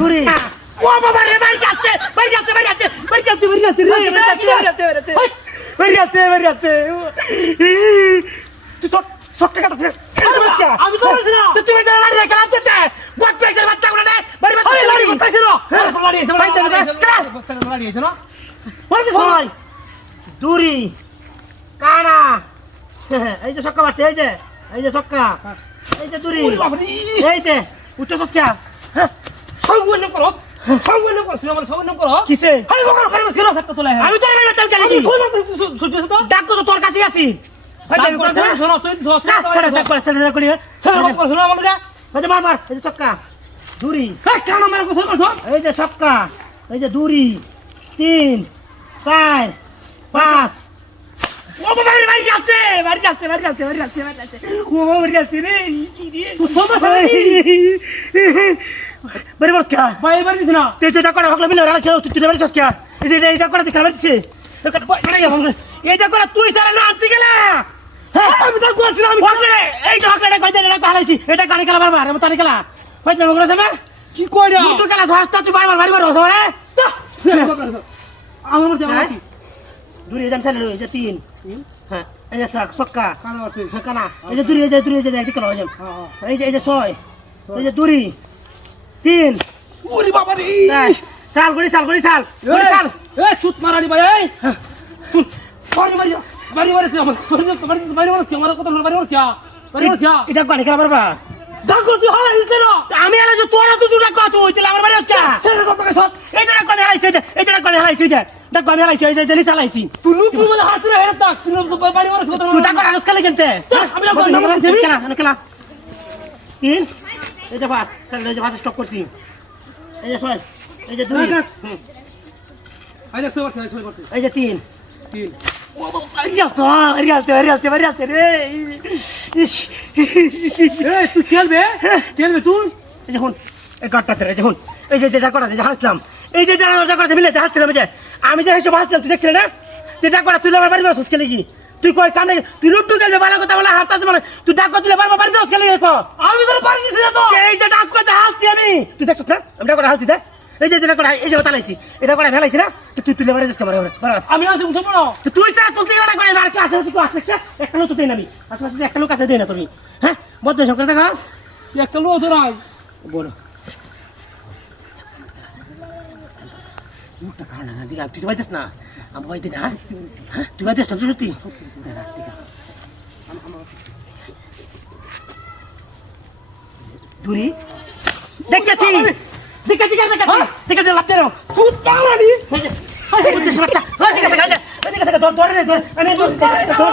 দূরে। ও বাবা রে বাড়ি যাচ্ছে বাড়ি যাচ্ছে বাড়ি যাচ্ছে বাড়ি যাচ্ছে বাড়ি যাচ্ছে রে বাড়ি যাচ্ছে বাড়ি যাচ্ছে বাড়ি যাচ্ছে। বাড়ি যাচ্ছে তুই সক সক্কা কাটছে আমি তো বলেছি না। তুমি তো লাড়ি রেখে লাগছে বট পেছার বাচ্চা গুলো নে। বাড়ি বাচ্চা লাড়ি। করতেছি না। হ্যাঁ, লাড়ি এসে, ভাই, লাড়ি এসে, কারা? লাড়ি এসে না? বলতে সবাই। দূরি। কানা। এই যে সক্কা মারছে এই যে। এই যে সক্কা। এই যে দূরি। এই যে। উচ্চ সক্কা হ্যাঁ সঙ্গের নাম করো, সঙ্গের নাম করো, তুই আমার সঙ্গের নাম করো। কিসে আরে আরে বাবা, ছেড়ে সাতটা তোলা হ্যাঁ। আমি মেয়ে বাচ্চা আমি চালিয়েছি কই মারতে হচ্ছে তো? ডাক তো তোর কাছেই আছি করে শোনো, শোনো, তুই শোনো, না, শোনো, ছেড়ে, শোনো, ডাক করে, ছেড়ে, ছেড়ে করি, ছেড়ে, এই যে, বাপ করে, শোনো আমাদের এই মার, মার, এই যে ছক্কা, দূরি, হ্যাঁ, কেন মারা কথা বলছো? এই যে ছক্কা, এই যে দূরি, তিন, চার, পাঁচ। ও বাবা, বাড়ি বাড়ি যাচ্ছে, বাড়ি যাচ্ছে, বাড়ি যাচ্ছে, বাড়ি যাচ্ছে, বাড়ি যাচ্ছে। ও বাবা, বাড়ি যাচ্ছে রে, ইসি রে। তুই শোনো, শোনো, বাড়ি বস কে? ভাই, এবার দিছি না। তুই যেটা করে হকলে মিলে রাখছে তুই তুই বাড়ি কে? এই যে এটা- করে দেখা যাচ্ছে এটা করে তুই সারা না আনছি গেলা? হ্যাঁ আমি তো করছিলাম আমি হকলে এই যে হকলে কই দেন এটা হালাইছি এটা কানে খেলা বারবার আমি তারি খেলা। কই যাব করে না? কি কইরা? তুই খেলা তুই বারবার বারবার ছেড়ে, বাপ আমার মধ্যে হ্যাঁ? কি? দূরে যাম সালে এই যে তিন। হ্যাঁ এই যে সাক সক্কা। কানা। হ্যাঁ কানা। এই যে দূরে এই যে দূরে এই দেখ খেলা হয়ে যাম। এই যে এই যে ছয়। এই যে দূরি তিন। ওরে বাবা রে। চাল গুড়ি চাল গুড়ি চাল গুড়ি চাল এই, চুত মারানি ভাই, এই। বাড়ি মারি, বাড়ি মারিছে আমার। শরীরে তো বাড়ি- বাড়ি মারিছে, আমার কথা শোনো, বাড়ি মারিছে, বাড়ি মারিছে। এটা কানে খেলা যা করে তুই হালাই দিছে না। আমি আলো যে তোরা তো দুটা কত হইছিল আমার বাড়ি আজকে ছেড়ে দে বাবা, সব। এই জন্য কমে হালাইছে যে এই জন্য কমে হালাইছে যে দেখ কমে হালাইছে এই যে জেলি চালাইছি তুই লুকুর মধ্যে হাত ধরে হেঁটে থাক। তুই বাড়ি মারিছে, কথা তুই। টাকা আলোচ খেলে আমি না খেলা খেলা তিন এই যে পাঁচ চল এই যে পাঁচ স্টপ করছি এই যে ছয় এই যে দুই এই যে তিন। তিন। খেলবে? খেলবে তুই? এই যে হুন এই গাড়টাতে এই যে এই যে যেটা করা যে হাসলাম। এই যে যেটা যেটা করা মিলে হাসছিলাম এই যে। আমি যে হেসে হাসছিলাম তুই দেখছিলে না? যেটা করা তুই আমার বাড়ি বসে খেলে কি? তুই কই কামে তুই লুট্টু খেলবে ভালো কথা বলে হাসতে মানে। তুই ডাক দিলে বারবার বাড়ি দোষ খেলে কো আমি তোর বাড়ি দিছি না তো। এই যে ডাক করতে হাসছি আমি। তুই দেখছিস না? আমি ডাক করে হাসছি দেখ। এই যে যেটা করা এই যে তালাইছি। এটা করে ফেলাইছি না? তো তুই বাড়ি যাস কেমন বাড়ি আমি আছি বুঝব না? তো তুই স্যার তুই সিগারেট করে আর কি আসে তুই আসছে একটা লোক তো দেই না আমি। আসলে একটা লোক আছে দেই না তুমি হ্যাঁ? বদমাশ করে দেখাস তুই একটা লোক ধরাই বলো। মুখটা না দিকে তুই তো পাইতেস না। আমার পাইতে না হ্যাঁ তুই পাইতেস না সত্যি দূরি দেখেছি দেখেছি কেন দেখেছি দেখেছি লাভতে রো সুত পালানি বাচ্চা ঠিক দেখেছি দেখেছি ধর ধরে ধর আমি ধর